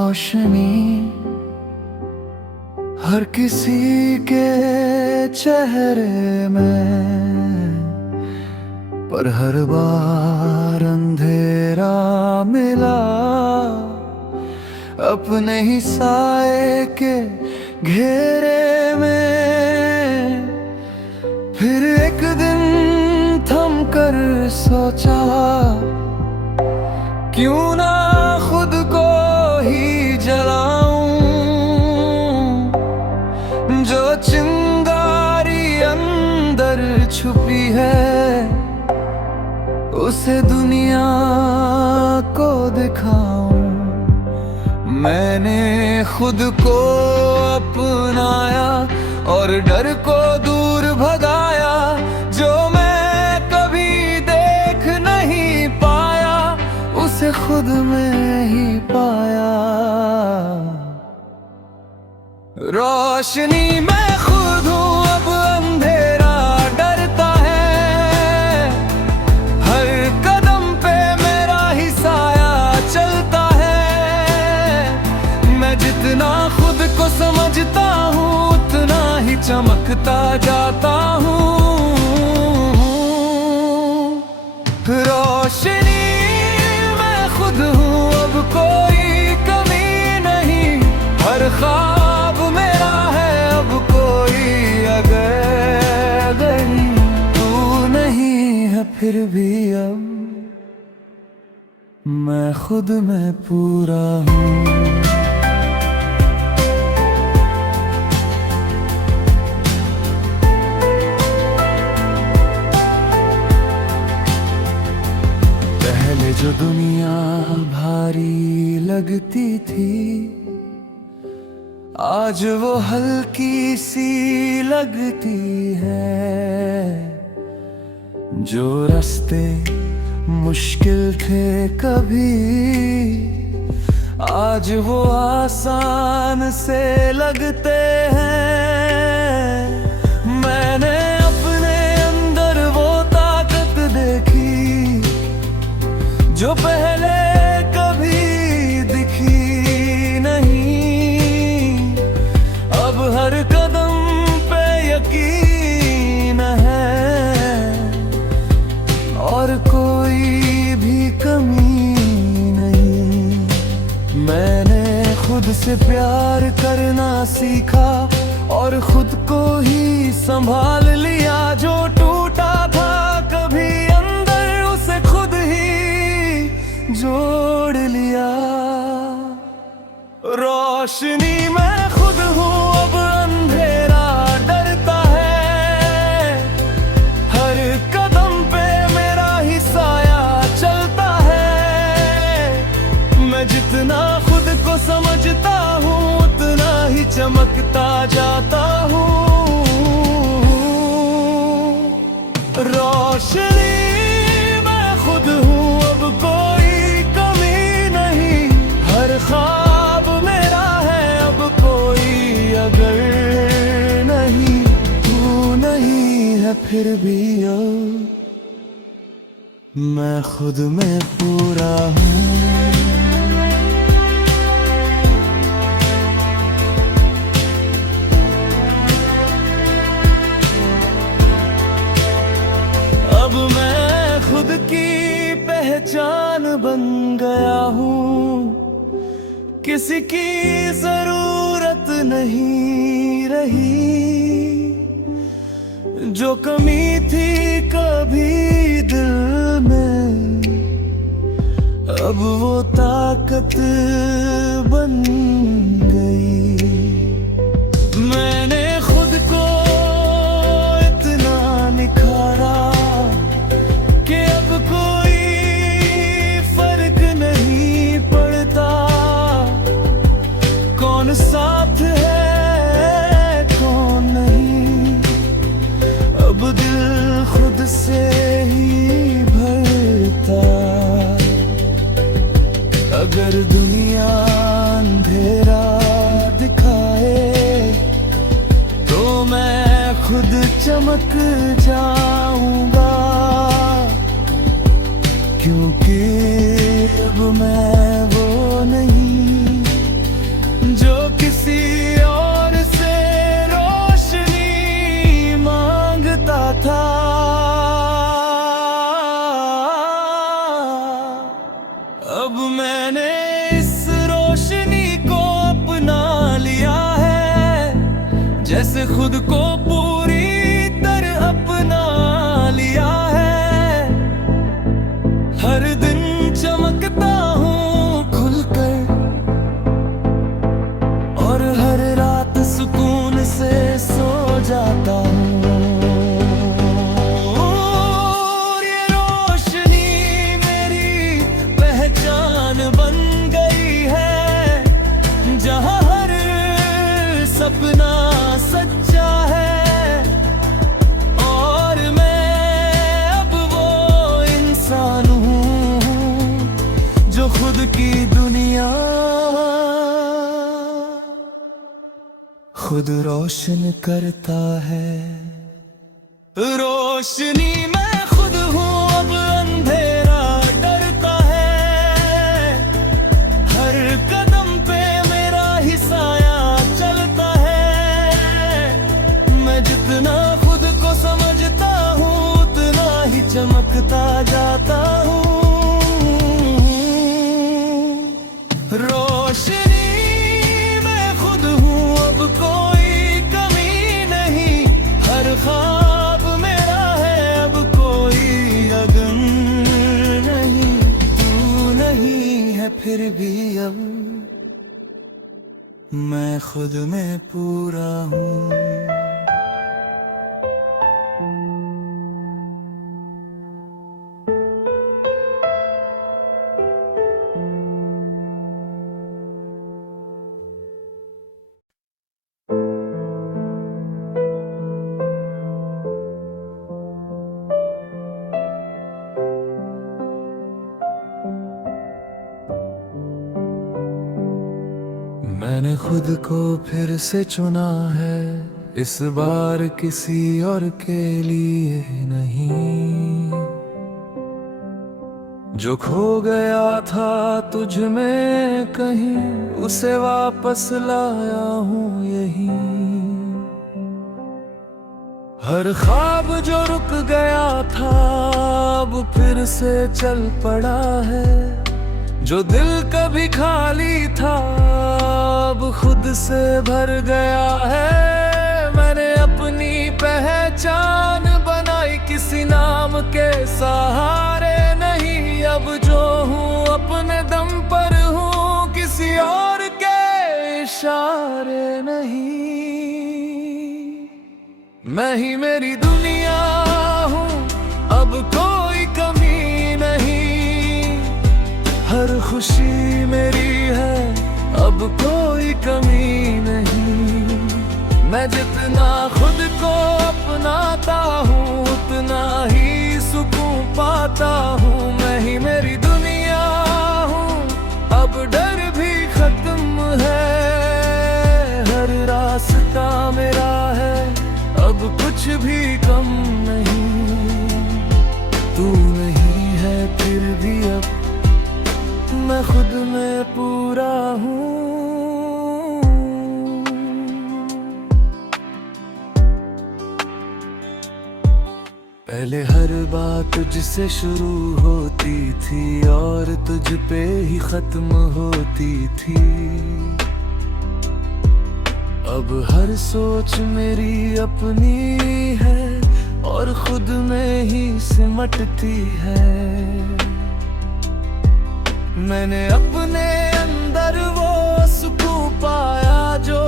रोशनी हर किसी के चेहरे में, पर हर बार अंधेरा मिला अपने ही साए के घेरे में। फिर एक दिन थम कर सोचा, क्यों ना खुद को ही जलाऊं, जो चिंगारी अंदर छुपी है उसे दुनिया को दिखाऊं। मैंने खुद को अपनाया और डर को दूर भगाया, जो मैं कभी देख नहीं पाया उसे खुद में ही पाया। रोशनी मैं खुद हूँ, अब अंधेरा डरता है, हर कदम पे मेरा ही साया चलता है। मैं जितना खुद को समझता हूँ उतना ही चमकता जाता हूँ। रोशनी मैं खुद हूँ, अब कोई कमी नहीं, हर ख्वाब मेरा है अब कोई अगर नहीं। तू नहीं है फिर भी अब मैं खुद में पूरा हूँ। पहले जो दुनिया भारी लगती थी, आज वो हल्की सी लगती है। जो रास्ते मुश्किल थे कभी, आज वो आसान से लगते हैं। मैंने अपने अंदर वो ताकत देखी जो पहले कभी दिखी नहीं। अब हर कदम पे यकीन है और कोई भी कमी नहीं। मैंने खुद से प्यार करना सीखा और खुद को ही संभाल लिया। जो टूटा था कभी अंदर उसे खुद ही जोड़ लिया। रोशनी मैं खुद हूँ, अब अंधेरा डरता है, हर कदम पे मेरा ही साया चलता है। मैं जितना खुद को समझता हूँ उतना ही चमकता जाता हूँ। रोशनी मैं खुद हूँ, अब कोई कमी नहीं, हर ख्वाब मेरा है अब कोई अगर नहीं। तू नहीं है फिर भी अब मैं खुद में पूरा हूँ। अब मैं खुद की पहचान बन गया हूँ, किसी की जरूरत नहीं रही। जो कमी थी कभी दिल में, अब वो ताकत बन गई। मैंने खुद को इतना निखारा कि अब कोई फर्क नहीं पड़ता। कौन साथ है कौन नहीं, अब दिल खुद से ही भरता। अगर दुनिया अंधेरा दिखाए तो मैं खुद चमक जाऊंगा, क्योंकि अब मैं वो नहीं खुद रोशन करता है। रोशनी मैं खुद हूँ, अब अंधेरा डरता है। हर कदम पे मेरा ही साया चलता है। मैं जितना खुद को समझता हूँ उतना ही चमकता जाता हूँ। रोशनी मैं खुद हूँ, अब कोई कमी नहीं। हर ख्वाब मेरा है, अब कोई अगम नहीं। तू नहीं है फिर भी अब मैं खुद में पूरा हूँ। मैंने खुद को फिर से चुना है, इस बार किसी और के लिए नहीं। जो खो गया था तुझ में कहीं, उसे वापस लाया हूँ यहीं। हर ख्वाब जो रुक गया था अब फिर से चल पड़ा है। जो दिल कभी खाली था अब खुद से भर गया है। मैंने अपनी पहचान बनाई किसी नाम के सहारे नहीं। अब जो हूँ अपने दम पर हूँ, किसी और के इशारे नहीं। मैं ही मेरी दुनिया हूँ, अब कोई कमी नहीं। हर खुशी मेरी है, अब कोई कमी नहीं। मैं जितना खुद को अपनाता हूँ उतना ही सुकून पाता हूँ। मैं ही मेरी दुनिया हूँ, अब डर भी खत्म है। हर रास्ता मेरा है, अब कुछ भी कम नहीं। तू नहीं है फिर भी अब मैं खुद में पूरा हूँ। पहले हर बात तुझसे शुरू होती थी और तुझ पे ही खत्म होती थी। अब हर सोच मेरी अपनी है और खुद में ही सिमटती है। मैंने अपने अंदर वो सुकून पाया जो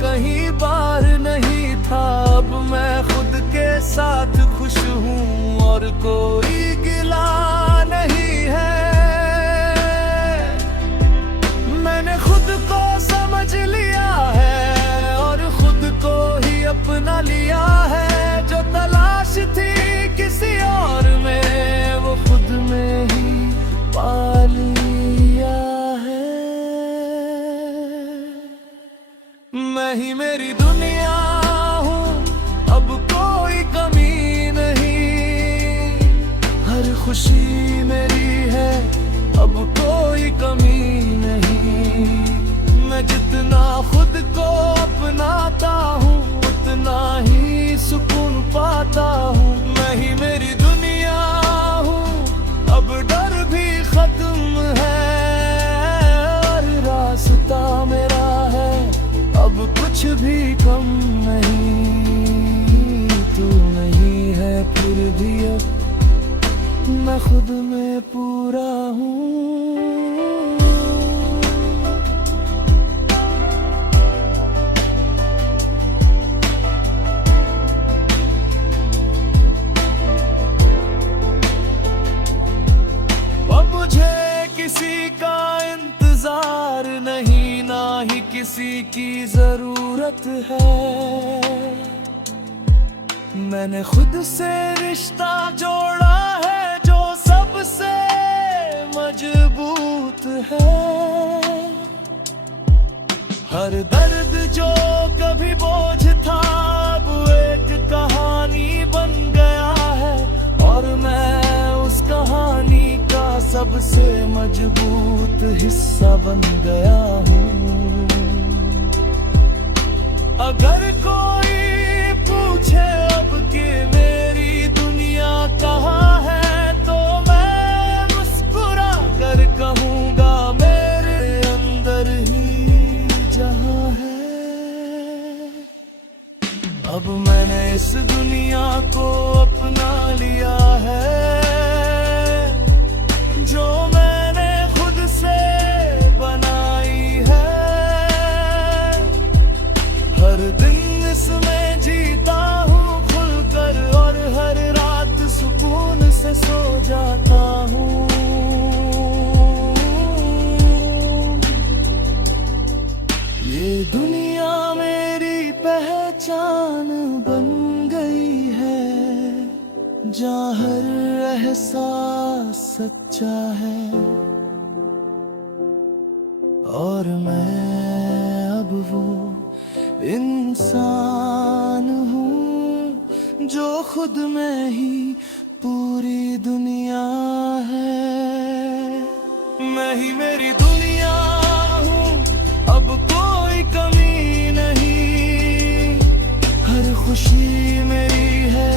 कहीं बाहर नहीं था। अब मैं खुद के साथ खुश हूँ और कोई गिला नहीं है। मैंने खुद को समझ लिया है और खुद को ही अपना लिया है। जो तलाश थी किसी और में, वो खुद में ही पा लिया है। मैं ही मेरी दुनिया हूँ, अब कोई कमी नहीं। हर खुशी मेरी है, अब कोई कमी नहीं। मैं जितना खुद को अपनाता हूँ उतना ही सुकून पाता हूँ। मैं ही मेरी दुनिया हूँ, अब डर भी खत्म है। और रास्ता मेरा है, अब कुछ भी कम नहीं। तू नहीं है फिर भी अब मैं खुद में पूरा हूँ। किसी का इंतजार नहीं, ना ही किसी की जरूरत है। मैंने खुद से रिश्ता जोड़ा है जो सबसे मजबूत है। हर दर्द जो कभी बोझ था अब एक कहानी बन गया है, और मैं उस कहानी का सबसे मजबूत हिस्सा बन गया हूँ। अगर कोई पूछे अब कि मेरी दुनिया कहाँ है, तो मैं मुस्कुरा कर कहूँगा मेरे अंदर ही जहाँ है। अब मैंने इस दुनिया को अपना लिया है, जो मैंने खुद से बनाई है। हर दिन इसमें जीता हूँ खुलकर, और हर रात सुकून से सो जाता हूँ। ये दुनिया मेरी पहचान बन गई है, जहाँ हर एहसास सच्चा है, और मैं अब वो इंसान हूँ जो खुद में ही पूरी दुनिया है। मैं ही मेरी दुनिया हूँ, अब कोई कमी नहीं। हर खुशी मेरी है,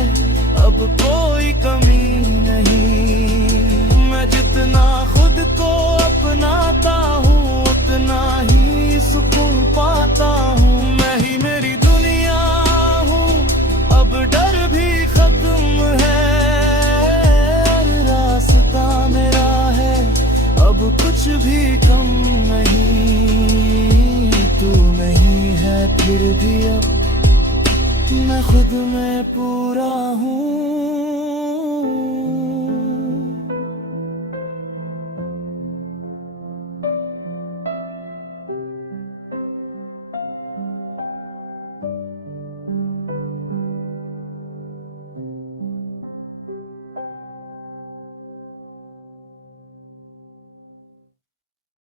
अब कोई कमी नहीं। मैं जितना खुद को अपनाता हूँ उतना ही सुकून पाता हूँ। मैं ही मेरी दुनिया हूँ, अब डर भी खत्म है। रास्ता मेरा है, अब कुछ भी कम नहीं। तू नहीं है फिर भी अब मैं खुद में पूरा हूँ।